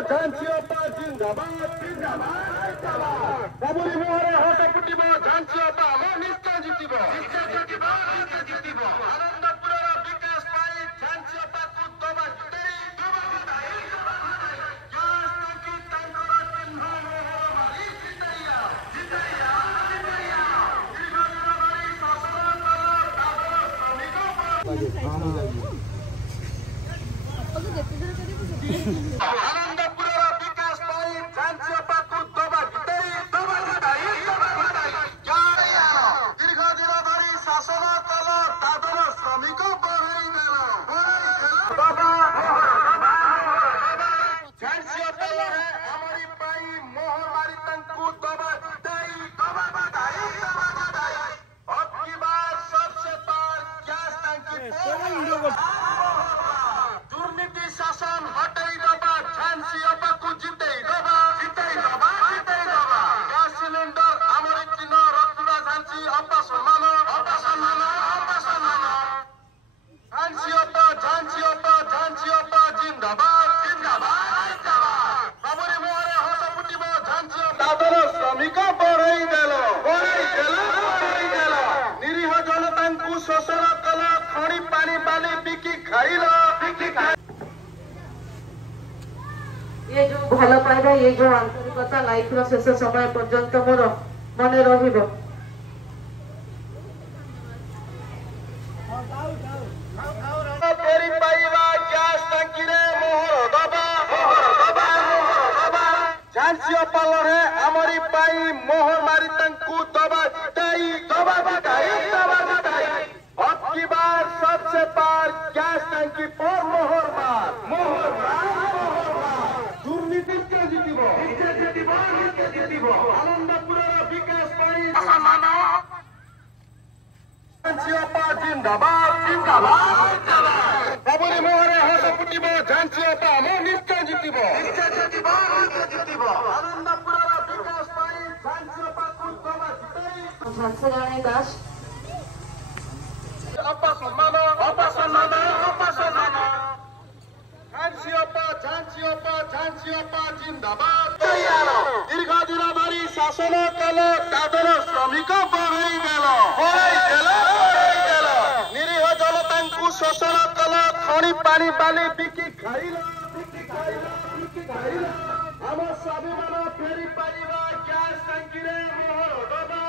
झांसीअप्पा जिंदाबाद बाबुरी मुहरे हस फुटिब झांसीअप्पा आम निश्चय जितिब आनंदपुरर विकास पाई झांसीअप्पा को दबा आनंदपुरर विकास पाई झांसीअप्पा को दबा दीर्घ दिन धरी शासन कल दादर श्रमिक झांसीअप्पा आमरी पाई मोह मारी तंकु दबा अब की बार सबसे पार गैस टंकी दुर्नीति शासन हटाई दबा झांसीअप्पा को जितई दबा गैस सिलेंडर आमरी चिन्ह रखा झांसीअप्पा सम्मान झांसीअप्पा जिंदाबाद बाबुरी मुहरे हस फुटिब झांसीअप्पा दादर श्रमिक बढ़ई देल निरीह जनता शोषण कल खणी पानी बाली बिकी खाइल ये जो भल पाइबा ये जो आंतरिकता लाइफ रो शेष समय पर्यंत मोर मन रहिबो। फेरी पाइबा गैस टंकी रे मोहर दबा झांसीअप्पा लड़े आमरी पाई मोहर मारी तंकु दबा अब की बार सबसे पार गैस टंकी पर मोहर मार दुर्नीति जितिब आनंदपुरर विकास पाई झांसीअप्पा जिंदाबाद बाबुरी मुहरे हस फुटिब झांसीअप्पा आम निश्चय जितिब आनंदपुरर विकास पाई झांसीअप्पा को दबा झांसी रानी दास अपसम्मान झांसीअप्पा जिंदाबाद दीर्घ दिन धरी शासन कल दादर श्रमिक बढ़ई देल निरीह जनता शोषण कल खणी पानी बाली बिकी खाइल आम स्वाभिमान फेरी पाइबा गैस टंकी रे मोहर दबा